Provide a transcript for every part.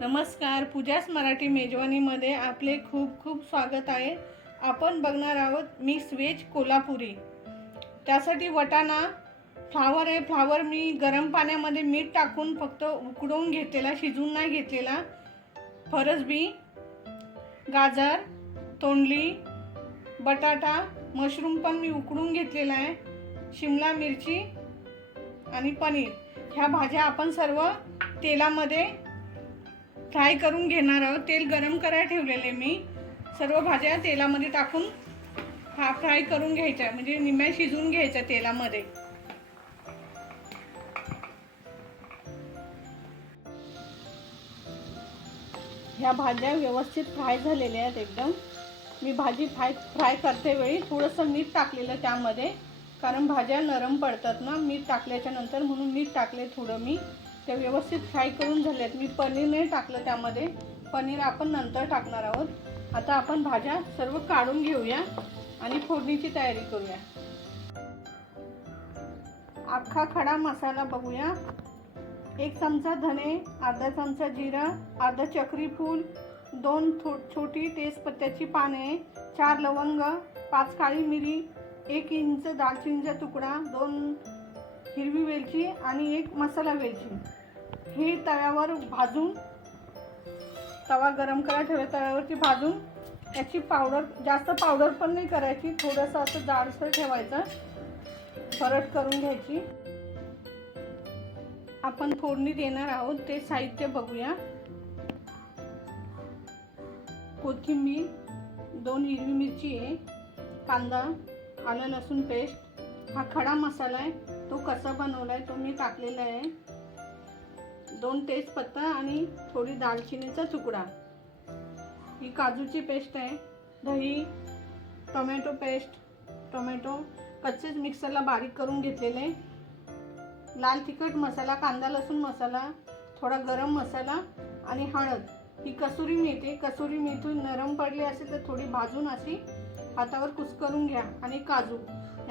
नमस्कार पूजास मराठी मेजवानीमध्ये आपले खूप खूप स्वागत आहे. आपण बघणार आहोत मिक्स व्हेज कोल्हापुरी. त्यासाठी वटाणा फ्लावर आहे. फ्लावर मी गरम पाण्यामध्ये मीठ टाकून फक्त उकडवून घेतलेला शिजून नाही घेतलेला. फरसबी गाजर तोंडली बटाटा मशरूम पण मी उकडून घेतलेला आहे. शिमला मिरची आणि पनीर. ह्या भाज्या आपण सर्व तेलामध्ये फ्राय करून घेणार आहोत. तेल गरम करायला ठेवलेले मी. सर्व भाज्या तेलामध्ये टाकून हा फ्राय करून घ्यायच्या म्हणजे निम्या शिजवून घ्यायच्या तेलामध्ये. ह्या भाज्या व्यवस्थित फ्राय झालेल्या आहेत एकदम. मी भाजी फ्राय फ्राय करते वेळी. थोडंसं मीठ टाकलेलं त्यामध्ये. कारण भाज्या नरम पडतात ना. मीठ टाकल्याच्या नंतर म्हणून मीठ टाकले थोडं मी. त्या व्यवस्थित फ्राय करून झाले आहेत मी पनीर नाही टाकलं त्यामध्ये. पनीर आपण नंतर टाकणार आहोत. आता आपण भाज्या सर्व काढून घेऊया आणि फोडणीची तयारी करूया. अख्खा खडा मसाला बघूया. एक चमचा धने अर्धा चमचा जिरा अर्धा चक्री फूल दोन थो छोटी तेजपत्त्याची पाने चार लवंग पाच काळी मिरी एक इंच दालचिनीचा तुकडा दोन हिरवी वेलची आणि एक मसाला वेलची. ही तव्यावर भाजून तवा गरम करा ठेवा तव्यावरती भाजून. याची पावडर जास्त पावडर पण नाही करायची थोडंसं असं जाडसर ठेवायचं. परत करून घ्यायची. आपण फोडणी देणार आहोत ते साहित्य बघूया. कोथिंबीर दोन हिरवी मिरची आहे कांदा आलं लसूण पेस्ट हा खडा मसाला आहे तो कसा बनवला आहे तो मी टाकलेला आहे. दोन तेजपत्ता आणि थोडी दालचिनीचा तुकडा. ही काजूची पेस्ट आहे. दही टोमॅटो पेस्ट टोमॅटो कच्चेच मिक्सरला बारीक करून घेतलेले. लाल तिखट मसाला कांदा लसूण मसाला थोडा गरम मसाला आणि हळद. ही कसुरी मेथी कसुरी मेथी नरम पडली असेल तर थोडी भाजून अशी हातावर कुस्करून घ्या. आणि काजू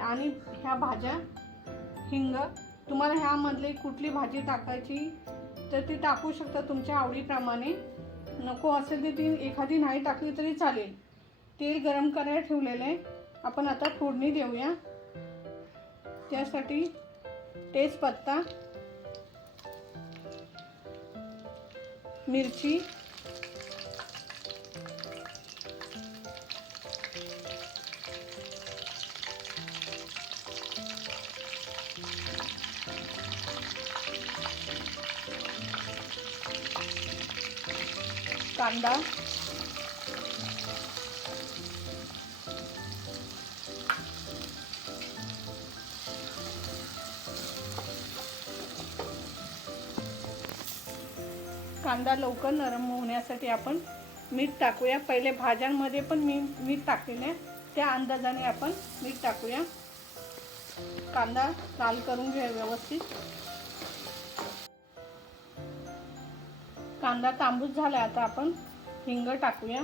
आणि ह्या भाज्या हिंग तुम्हाला ह्यामधली कुठली भाजी टाकायची तर ती टाकू शकता तुमच्या आवडीप्रमाणे. नको असेल तर ती एखादी नाही टाकली तरी चालेल. तेल गरम करायला ठेवलेलं आहे. आपण आता फोडणी देऊया. त्यासाठी तेजपत्ता मिरची कांदा. कांदा लवकर नरम होण्यासाठी आपण मीठ टाकूया. पहिले भाज्यांमध्ये पण मी मीठ टाकलेलं आहे. त्या अंदाजाने आपण मीठ टाकूया. कांदा लाल करून घेऊया व्यवस्थित. कांदा तांबूस झाला आता आपण हिंग टाकूया.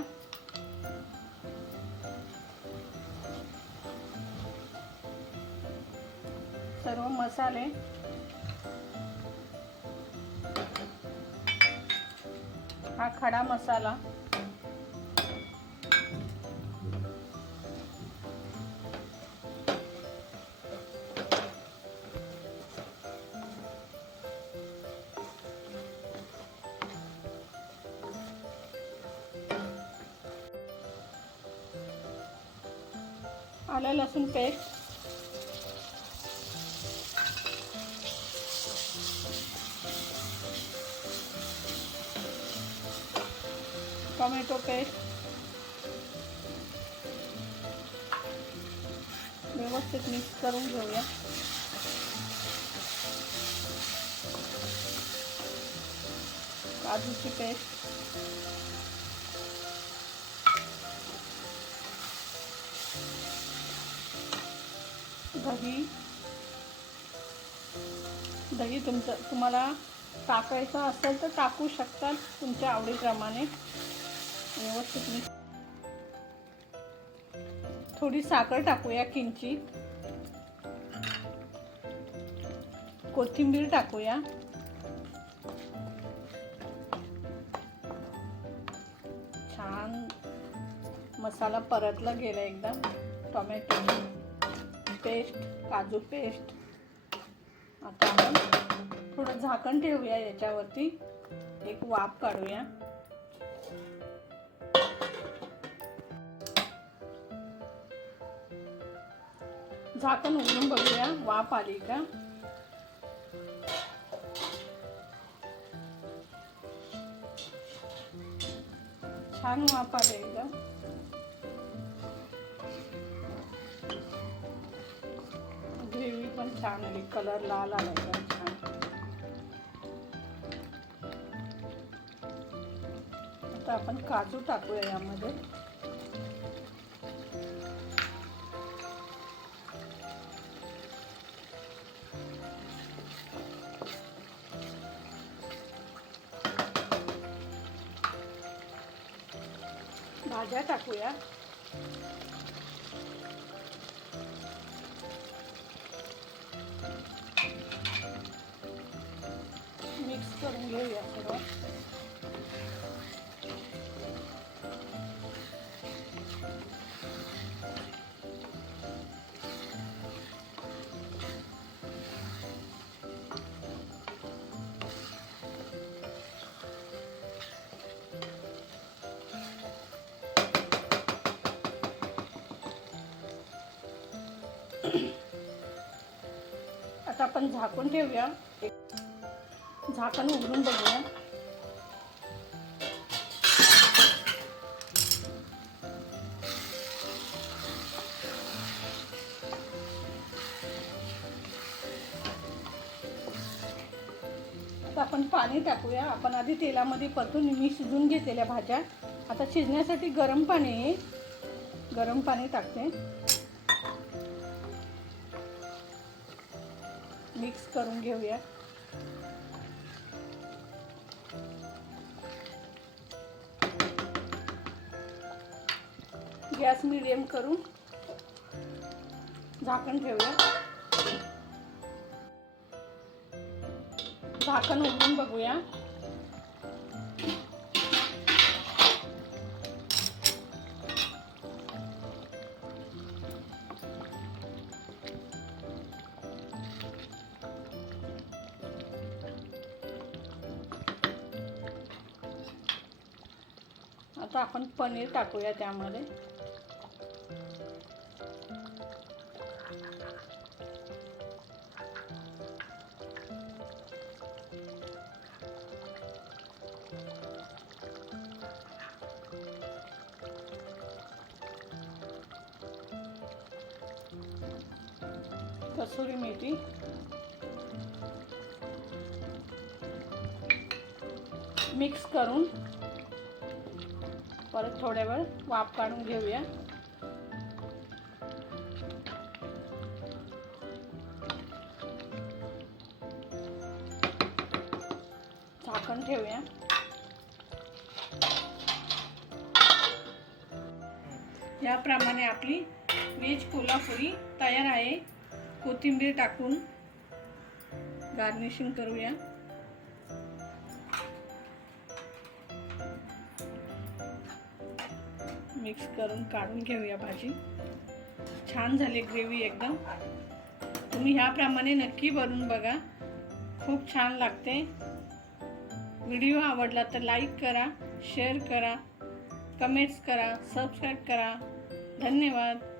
सर्व मसाले. हा खडा मसाला. आलं लसूण पेस्ट टोमॅटो पेस्ट व्यवस्थित मिक्स करून घेऊया. काजूची पेस्ट दही दही तुमचं तुम्हाला टाकायचं असेल तर टाकू शकतात तुमच्या आवडीप्रमाणे. व्यवस्थित मिक्स थोडी साखर टाकूया किंचित. कोथिंबीर टाकूया. छान मसाला परतला गेला एकदम. टोमॅटो. पेस्ट काजू पेस्ट. आता आपण थोडं झाकण ठेवूया याच्यावरती. एक वाफ काढूया. झाकण उघडून बघूया वाफ आली का? छान वाफ आले का छान आणि कलर लाल आला एकदम छान. आता आपण काजू टाकूया यामध्ये. भाज्या टाकूया. मिक्स करून घेऊया सर्व आता आपण झाकून ठेवूया. झाकण उघडून बघूया. आता आपण पाणी टाकूया. आपण आधी तेलामध्ये परतून मी शिजून घेतलेल्या भाज्या. आता शिजण्यासाठी गरम पाणी आहे गरम पाणी टाकते. मिक्स करून घेऊया. गॅस मिडियम करून झाकण ठेवूया. झाकण उघडून बघूया. आता आपण पनीर टाकूया त्यामध्ये. कसुरी मेथी. मिक्स करून परत थोड्या वेळ वाफ काढून घेऊया. झाकण ठेवूया. याप्रमाणे आपली व्हेज कोल्हापुरी तयार आहे. कोथिंबीर टाकून गार्निशिंग करूया. मिक्स करून काढून घेऊया भाजी. छान झाली ग्रेव्ही एकदम. तुम्ही ह्याप्रमाणे नक्की बनवून बघा. खूप छान लागते. व्हिडिओ आवडला तर लाईक करा शेअर करा कमेंट्स करा सबस्क्राईब करा. धन्यवाद.